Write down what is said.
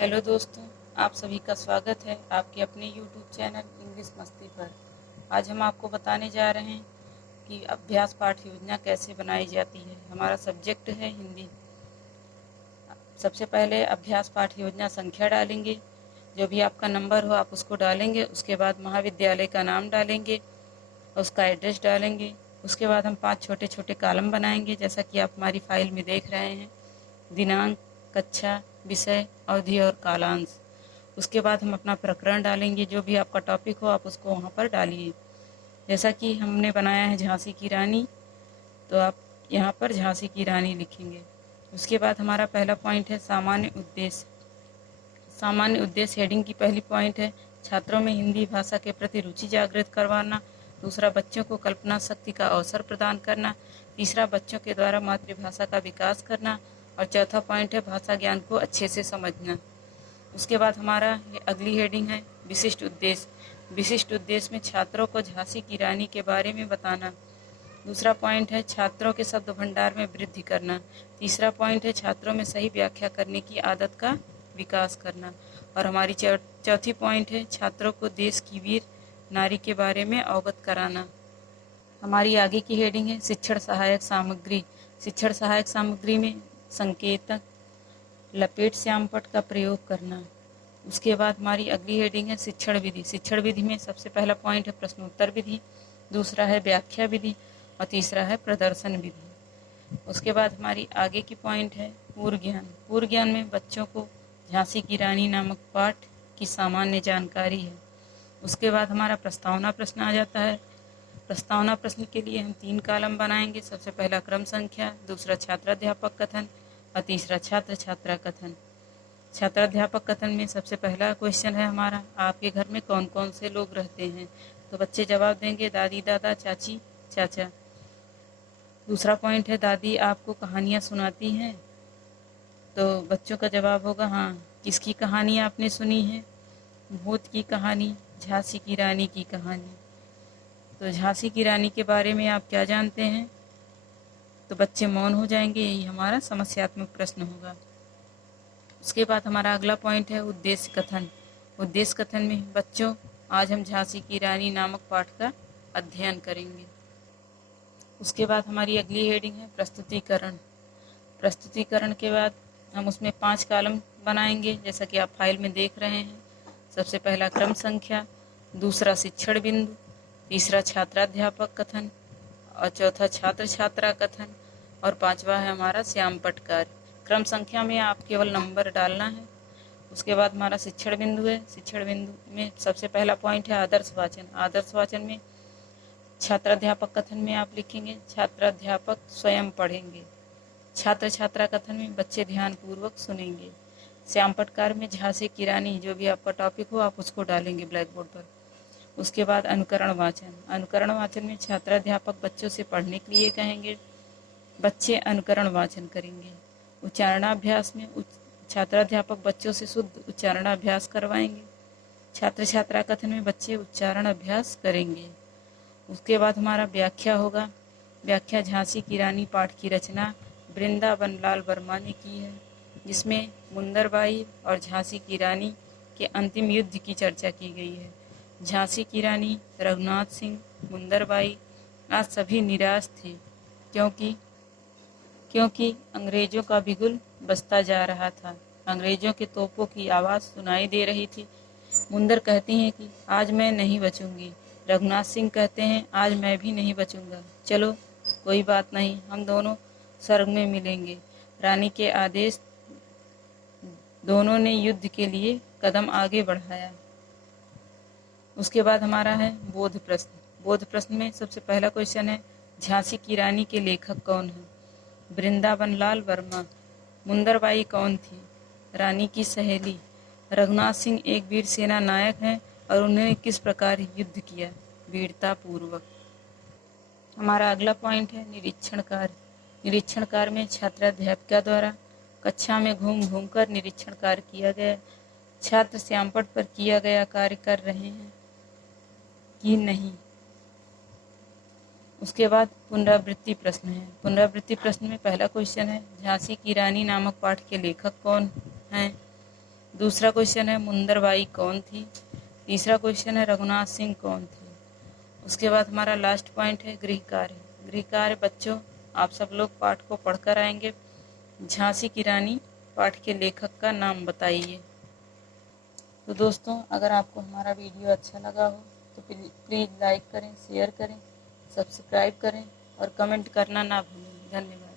Hello दोस्तों, आप सभी का स्वागत है आपके अपने यूट्यूब चैनल इंग्लिश मस्ती पर। आज हम आपको बताने जा रहे हैं कि अभ्यास पाठ योजना कैसे बनाई जाती है। हमारा सब्जेक्ट है हिंदी। सबसे पहले अभ्यास पाठ योजना संख्या डालेंगे, जो भी आपका नंबर हो आप उसको डालेंगे। उसके बाद महाविद्यालय का नाम डालेंगे, उसका एड्रेस डालेंगे। उसके बाद हम 5 छोटे छोटे कॉलम बनाएंगे, जैसा कि आप हमारी फाइल में देख रहे हैं। दिनांक, कक्षा, विषय, अवधि और कालांश। उसके बाद हम अपना प्रकरण डालेंगे, जो भी आपका टॉपिक हो आप उसको वहाँ पर डालिए। जैसा कि हमने बनाया है झांसी की रानी, तो आप यहाँ पर झांसी की रानी लिखेंगे। उसके बाद हमारा पहला पॉइंट है सामान्य उद्देश्य। सामान्य उद्देश्य हेडिंग की पहली पॉइंट है छात्रों में हिंदी भाषा के प्रति रुचि जागृत करवाना। दूसरा, बच्चों को कल्पना शक्ति का अवसर प्रदान करना। तीसरा, बच्चों के द्वारा मातृभाषा का विकास करना। और चौथा पॉइंट है भाषा ज्ञान को अच्छे से समझना। उसके बाद हमारा अगली हेडिंग है विशिष्ट उद्देश्य। विशिष्ट उद्देश्य में छात्रों को झांसी की रानी के बारे में बताना। दूसरा पॉइंट है छात्रों के शब्द भंडार में वृद्धि करना। तीसरा पॉइंट है छात्रों में सही व्याख्या करने की आदत का विकास करना। और हमारी चौथी पॉइंट है छात्रों को देश की वीर नारी के बारे में अवगत कराना। हमारी आगे की हेडिंग है शिक्षण सहायक सामग्री। शिक्षण सहायक सामग्री में संकेतक, लपेट श्यामपट्ट का प्रयोग करना। उसके बाद हमारी अगली हेडिंग है शिक्षण विधि। शिक्षण विधि में सबसे पहला पॉइंट है प्रश्नोत्तर विधि, दूसरा है व्याख्या विधि और तीसरा है प्रदर्शन विधि। उसके बाद हमारी आगे की पॉइंट है पूर्व ज्ञान। पूर्व ज्ञान में बच्चों को झांसी की रानी नामक पाठ की सामान्य जानकारी है। उसके बाद हमारा प्रस्तावना प्रश्न आ जाता है। प्रस्तावना प्रश्न के लिए हम 3 कॉलम बनाएंगे। सबसे पहला क्रम संख्या, दूसरा छात्राध्यापक कथन और तीसरा छात्र छात्रा कथन। छात्राध्यापक कथन में सबसे पहला क्वेश्चन है हमारा, आपके घर में कौन कौन से लोग रहते हैं? तो बच्चे जवाब देंगे दादी, दादा, चाची, चाचा। दूसरा पॉइंट है दादी आपको कहानियाँ सुनाती हैं? तो बच्चों का जवाब होगा हाँ। किसकी कहानी आपने सुनी है? भूत की कहानी, झांसी की रानी की कहानी। तो झांसी की रानी के बारे में आप क्या जानते हैं? तो बच्चे मौन हो जाएंगे। यही हमारा समस्यात्मक प्रश्न होगा। उसके बाद हमारा अगला पॉइंट है उद्देश्य कथन। उद्देश्य कथन में बच्चों आज हम झांसी की रानी नामक पाठ का अध्ययन करेंगे। उसके बाद हमारी अगली हेडिंग है प्रस्तुतिकरण। प्रस्तुतिकरण के बाद हम उसमें 5 कॉलम बनाएंगे, जैसा कि आप फाइल में देख रहे हैं। सबसे पहला क्रम संख्या, दूसरा शिक्षण बिंदु, तीसरा छात्राध्यापक कथन और चौथा छात्र छात्रा कथन और पांचवा है हमारा श्यामपट्ट कार्य। क्रम संख्या में आप केवल नंबर डालना है। उसके बाद हमारा शिक्षण बिंदु है। शिक्षण बिंदु में सबसे पहला पॉइंट है आदर्श वाचन। आदर्श वाचन में छात्राध्यापक कथन में आप लिखेंगे छात्राध्यापक स्वयं पढ़ेंगे। छात्र छात्रा कथन में बच्चे ध्यान पूर्वक सुनेंगे। श्यामपट्ट कार्य में झांसी की रानी, जो भी आपका टॉपिक हो आप उसको डालेंगे ब्लैक बोर्ड पर। उसके बाद अनुकरण वाचन। अनुकरण वाचन में छात्राध्यापक बच्चों से पढ़ने के लिए कहेंगे, बच्चे अनुकरण वाचन करेंगे। उच्चारणाभ्यास में छात्राध्यापक बच्चों से शुद्ध उच्चारणाभ्यास करवाएंगे। छात्र छात्रा कथन में बच्चे उच्चारण अभ्यास करेंगे। उसके बाद हमारा व्याख्या होगा। व्याख्या झांसी की रानी पाठ की रचना वृंदावन लाल वर्मा ने की है, जिसमें मुंदरबाई और झांसी की रानी के अंतिम युद्ध की चर्चा की गई है। झांसी की रानी, रघुनाथ सिंह, मुंदरबाई आज सभी निराश थे, क्योंकि अंग्रेजों का बिगुल बजता जा रहा था। अंग्रेजों के तोपों की आवाज़ सुनाई दे रही थी। मुंदर कहती हैं कि आज मैं नहीं बचूंगी। रघुनाथ सिंह कहते हैं आज मैं भी नहीं बचूंगा। चलो कोई बात नहीं, हम दोनों स्वर्ग में मिलेंगे। रानी के आदेश दोनों ने युद्ध के लिए कदम आगे बढ़ाया। उसके बाद हमारा है बोध प्रश्न। बोध प्रश्न में सबसे पहला क्वेश्चन है झांसी की रानी के लेखक कौन है? वृंदावन लाल वर्मा। मुंदरबाई कौन थी? रानी की सहेली। रघुनाथ सिंह एक वीर सेना नायक हैं और उन्होंने किस प्रकार युद्ध किया? वीरता पूर्वक। हमारा अगला पॉइंट है निरीक्षण कार्य। निरीक्षण कार्य में छात्राध्यापिका द्वारा कक्षा में घूम घूम कर निरीक्षण कार्य किया गया। छात्र श्यामपट्ट पर किया गया कार्य कर रहे हैं कि नहीं। उसके बाद पुनरावृत्ति प्रश्न है। पुनरावृत्ति प्रश्न में पहला क्वेश्चन है झांसी की रानी नामक पाठ के लेखक कौन हैं? दूसरा क्वेश्चन है मुंदरबाई कौन थी। तीसरा क्वेश्चन है रघुनाथ सिंह कौन थे। उसके बाद हमारा लास्ट पॉइंट है गृह कार्य। गृह कार्य बच्चों आप सब लोग पाठ को पढ़कर आएंगे। झांसी की रानी पाठ के लेखक का नाम बताइए। तो दोस्तों अगर आपको हमारा वीडियो अच्छा लगा हो तो प्लीज़ लाइक करें, शेयर करें, सब्सक्राइब करें और कमेंट करना ना भूलें। धन्यवाद।